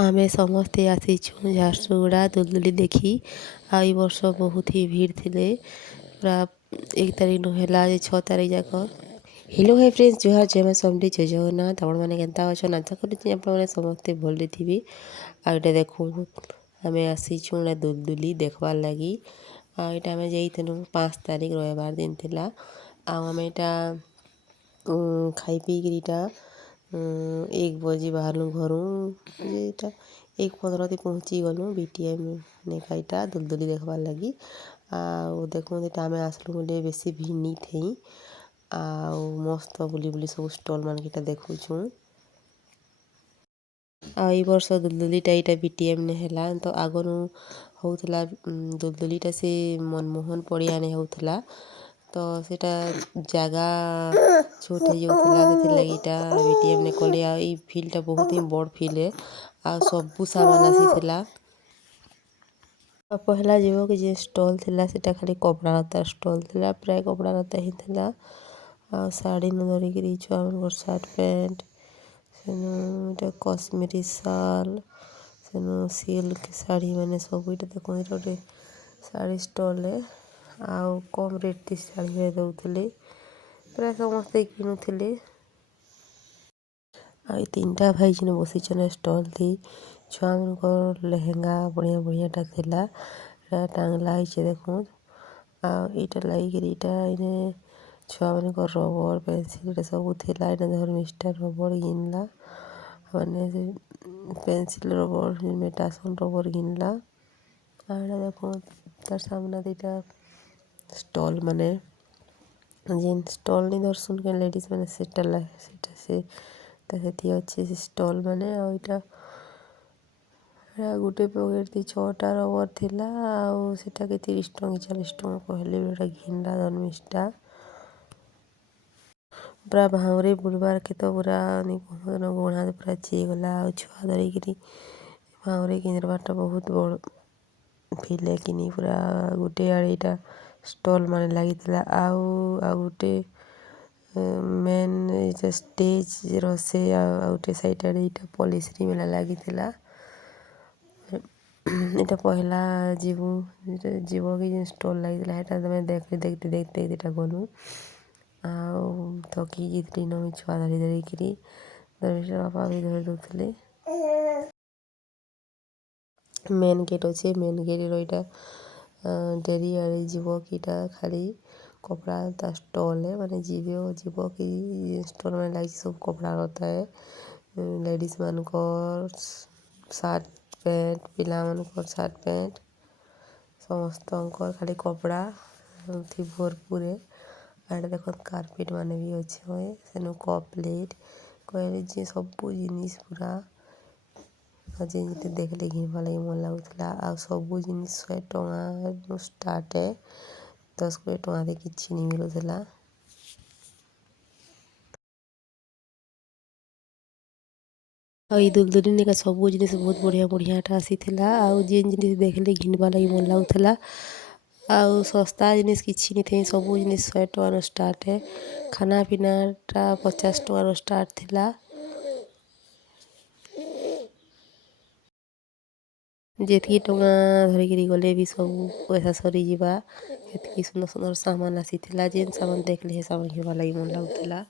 ଆମେ ସମସ୍ତେ ଆସିଛୁ ଝାରସୁଗୁଡ଼ା ଦୁଲଦୁଲି ଦେଖି। ଆଉ ଏଇ ବର୍ଷ ବହୁତ ହି ଭିଡ଼ ଥିଲେ। ପୁରା 1 ତାରିଖ ନୁ ହେଲା ଯେ 6 ତାରିଖ ଯାକ। ହ୍ୟାଲୋ ହାଇ ଫ୍ରେଣ୍ଡସ୍, ଜୁହାର ଜୟ ସମଲେଇ ଜୟ ଜଗନ୍ନାଥ। ଆପଣମାନେ କେନ୍ତା ଅଛନ୍? ଆଶା କରୁଛି ଆପଣମାନେ ସମସ୍ତେ ଭଲରେ ଥିବେ। ଆଉ ଏଇଟା ଦେଖୁନ୍, ଆମେ ଆସିଛୁ ଏଇଟା ଦୁଲଦୁଲି ଦେଖବାର୍ ଲାଗି। ଆଉ ଏଇଟା ଆମେ ଯାଇଥିଲୁ 5 ତାରିଖ ରବିବାର ଦିନ ଥିଲା। ଆଉ ଆମେ ଏଇଟା ଖାଇ ପିଇକିରି ଇଟା 1 ବଜେ ବାହାରଲୁ ଘରୁ। ଏଇଟା 1:15 ପହଞ୍ଚି ଗଲୁ BTM ନେକାଇଟା ଦୁଲଦୁଲି ଦେଖବାର୍ ଲାଗି। ଆଉ ଦେଖୁନ୍, ଏଇଟା ଆମେ ଆସିଲୁ ବୋଲେ ବେଶୀ ଭିଡ଼ ନି ଥେଇ। ଆଉ ମସ୍ତ ବୁଲି ବୁଲି ସବୁ ଷ୍ଟଲ୍ ମାନକେ ଇଟା ଦେଖୁଛୁଁ। ଆଉ ଏଇ ବର୍ଷ ଦୁଲଦୁଲିଟା ଏଇଟା BTM ନେ ହେଲା। ତ ଆଗରୁ ହଉଥିଲା ଦୁଲଦୁଲିଟା ସେ ମନମୋହନ ପଡ଼ିଆନେ ହଉଥିଲା। ତ ସେଇଟା ଜାଗା ଛୋଟ ହେଇଯାଉଥିଲା, ସେଥିର୍ଲାଗି ଇଟା BTM ନେ କଲେ। ଆଉ ଏଇ ଫିଲ୍ଡଟା ବହୁତ ହିଁ ବଡ଼ ଫିଲ୍ଡ ଏ। ଆଉ ସବୁ ସାମାନ ଆସିଥିଲା। ପହେଲା ଯିବ କି ଯେ ଷ୍ଟଲ୍ ଥିଲା ସେଟା ଖାଲି କପଡ଼ା ଲତାର ଷ୍ଟଲ୍ ଥିଲା। ପ୍ରାୟ କପଡ଼ା ଲତା ହିଁ ଥିଲା। ଆଉ ଶାଢ଼ୀନୁ ଧରିକିରି ଛୁଆମାନଙ୍କର ସାର୍ଟ ପ୍ୟାଣ୍ଟ, ସେନୁ ଇଟା କଶ୍ମୀରୀ ଶାଲ୍, ସେନୁ ସିଲ୍କ ଶାଢ଼ୀ ମାନେ ସବୁ ଇଟା ଦେଖୁନ୍। ଇଟା ଗୋଟେ ଶାଢ଼ୀ ଷ୍ଟଲ୍ ଏ। ଆଉ କମ୍ ରେଟ୍ ଶାଢ଼ୀ ଦଉଥିଲେ, ପ୍ରାୟ ସମସ୍ତେ କିଣୁଥିଲେ। ଆଉ ଏ 3ଟା ଭାଇ ଯେନ୍ ବସିଛନ୍ ଷ୍ଟଲ୍ ଥି, ଛୁଆମାନଙ୍କର ଲେହେଙ୍ଗା ବଢ଼ିଆ ବଢ଼ିଆଟା ଥିଲା। ଏଟା ଟାଙ୍ଗଲା ହେଇଛେ ଦେଖୁନ୍। ଆଉ ଇଟା ଲାଗିକିରି ଇଟା ଇନେ ଛୁଆମାନଙ୍କର ରବର୍ ପେନସିଲ୍ ଇଟା ସବୁ ଥିଲା। ଇଟା ଧର୍ମିଷ୍ଠା ରବର୍ ଘିନଲା, ମାନେ ସେ ପେନସିଲ୍ ରବର୍ ମେଟାସନ୍ ରବର୍ ଘିନଲା। ଆଉ ଏଟା ଦେଖୁନ୍, ତାର୍ ସାମ୍ନା ଦିଟା ଷ୍ଟଲ୍ ମାନେ ଯେନ୍ ଷ୍ଟଲ୍ ନି ଧରସୁନ୍ କେନ୍ ଲେଡ଼ିସ୍ ମାନେ ସେଟା ସେ ସେଠି ଅଛି ସେ ଷ୍ଟଲ୍ ମାନେ। ଆଉ ଇଟା ଗୁଟେ ପ୍ୟାକେଟ୍ 6ଟା ରବର୍ ଥିଲା। ଆଉ ସେଟାକେ 30 ଟଙ୍କା କି 40 ଟଙ୍କା କହିଲେ ଏଟା ଘିନଲା ଧର୍ମିଷ୍ଠା। ପୁରା ଭାଉଁରେ ବୁଲବାର୍କେ ତ ପୁରା ଗୋଡ଼ ହାତ ପୁରା ଚିଗଲା। ଆଉ ଛୁଆ ଧରିକିରି ଭାଉଁରେ କିନ୍ଦ୍ରବାରଟା ବହୁତ ବଡ଼ ଫିଲ୍ଡ ଏ କିନି। ପୁରା ଗୁଟେ ଆଡ଼େ ଇଟା ଷ୍ଟଲ୍ ମାନେ ଲାଗିଥିଲା। ଆଉ ଗୁଟେ ମେନ୍ ଇଟା ଷ୍ଟେଜ୍ର ସେ ଆଉ ଗୁଟେ ସାଇଟ୍ ଆଡ଼େ ଇଟା ପଲିଶ୍ରି ମେଲା ଲାଗିଥିଲା। ଇଟା ପହେଲା ଯିବ କି ଯେନ୍ ଷ୍ଟଲ୍ ଲାଗିଥିଲା ହେଟା ତମେ ଦେଖତେ ଇଟା ଗଲୁ। ଆଉ ଥକି ଯାଇଥିଲି ନ ମୁଇଁ ଛୁଆ ଧରିକିରି। ବାପା ବି ଧରି ଦଉଥିଲେ। ମେନ୍ ଗେଟ୍ ଅଛେ, ମେନ୍ ଗେଟ୍ର ଇଟା ଡେରି ଆଡ଼େ ଯିବ କି ଇଟା ଖାଲି କପଡ଼ା ଲତା ଷ୍ଟଲ୍ ଏ। ମାନେ ଯିବ କି ଷ୍ଟଲ୍ ମାନେ ଲାଗିଛି ସବୁ କପଡ଼ା ଲତା ଏ। ଲେଡ଼ିସ୍ ମାନଙ୍କର ସାର୍ଟ ପ୍ୟାଣ୍ଟ, ପିଲାମାନଙ୍କର ସାର୍ଟ ପ୍ୟାଣ୍ଟ, ସମସ୍ତଙ୍କର ଖାଲି କପଡ଼ା ଥି ଭରପୁର ଏ। ଆଡ଼େ ଦେଖନ୍ କାର୍ପେଟ୍ ମାନେ ବି ଅଛେ। ସେନୁ କପ୍ ପ୍ଲେଟ୍ କହିଲେ ଯେ ସବୁ ଜିନିଷ୍ ପୁରା ଯେନ୍ ଦେଖିଲେ ଘିନବାର୍ ଲାଗି ମନ ଲାଗୁଥିଲା। ଆଉ ସବୁ ଜିନିଷ୍ 100 ଟଙ୍କାରୁ ଷ୍ଟାର୍ଟ ଏ। 10-20 ଟଙ୍କାରେ କିଛି ନି ମିଲୁଥିଲା। ଆଉ ଏଇ ଦୁଲଦୁଲି ନିକା ସବୁ ଜିନିଷ୍ ବହୁତ ବଢ଼ିଆ ବଢ଼ିଆଟା ଆସିଥିଲା। ଆଉ ଯେନ୍ ଜିନିଷ୍ ଦେଖିଲେ ଘିନବାର୍ ଲାଗି ମନ ଲାଗୁଥିଲା। ଆଉ ଶସ୍ତା ଜିନିଷ୍ କିଛି ନି ଥେଇ, ସବୁ ଜିନିଷ୍ 100 ଟଙ୍କାରୁ ଷ୍ଟାର୍ଟ ଏ। ଖାନା ପିନାଟା 50 ଟଙ୍କାରୁ ଷ୍ଟାର୍ଟ ଥିଲା। ଯେତ୍କି ଟଙ୍କା ଧରିକିରି ଗଲେ ବି ସବୁ ପଇସା ସରିଯିବା। ଏତ୍କି ସୁନ୍ଦର ସୁନ୍ଦର ସାମାନ ଆସିଥିଲା। ଯେନ୍ ସାମାନ ଦେଖିଲେ ସେ ସାମାନ ଘିନବାର୍ ଲାଗି ମନ ଲାଗୁଥିଲା।